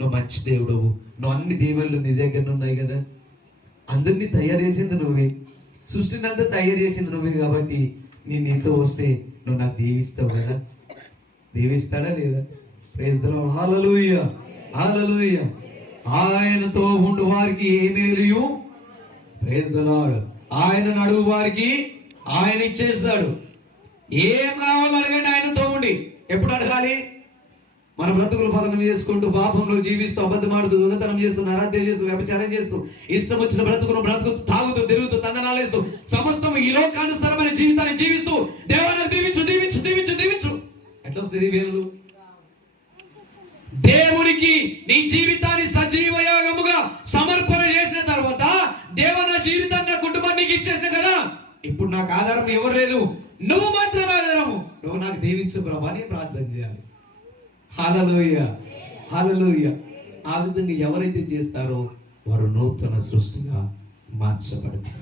నువ్వు మంచి దేవుడవు, నువ్వు అన్ని దేవుళ్ళు నీ దగ్గర ఉన్నాయి కదా, అందరినీ తయారు చేసింది నువ్వే, సృష్టిని అంతా తయారు చేసింది నువ్వే, కాబట్టి నేను నీతో వస్తే నువ్వు నాకు దీవిస్తావు కదా. దీవిస్తాడా లేదా? Praise the Lord. Hallelujah, hallelujah. ఆయనతో ఉండు వారికి ఏ మేలు, ప్రైజ్ ది లార్డ్. ఆయనను అడుగు వారికి ఆయన ఇచ్చేస్తాడు. ఏం కావాలో అడగండి ఆయనతో ఉండి. ఎప్పుడు అడగాలి? మన బ్రతుకులు పతనం చేసుకుంటూ, పాపంలో జీవిస్తూ, అబద్ధమాడుతూ, దొంగతనం చేస్తూ, నరాధ్య చేస్తూ, వ్యభిచారం చేస్తూ, ఇష్టం వచ్చిన బ్రతుకుతూ, తాగుతూ, తిరుగుతూ, తందనాలేస్తూ, సమస్తం ఈ లోకానుసారమైన జీవితాన్ని జీవిస్తూ, దేవాన్ని దీవించు దీవించు దీవించు దీవించు. ఎట్లా వస్తుంది దీవెనలు? దేవునికి నీ జీవితాన్ని సజీవ యాగముగా సమర్పణ చేసిన తర్వాత, దేవా నా జీవితాన్ని, నా కుటుంబాన్ని నీకు ఇచ్చేసిన కదా, ఇప్పుడు నాకు ఆధారం ఎవరు లేదు, నువ్వు మాత్రమే ఆధారము, నువ్వు నాకు దీవించు ప్రభా అని ప్రార్థన చేయాలి. హల్లెలూయా, హల్లెలూయా. ఆ విధంగా ఎవరైతే చేస్తారో వారు నూతన సృష్టిగా మార్చబడతారు.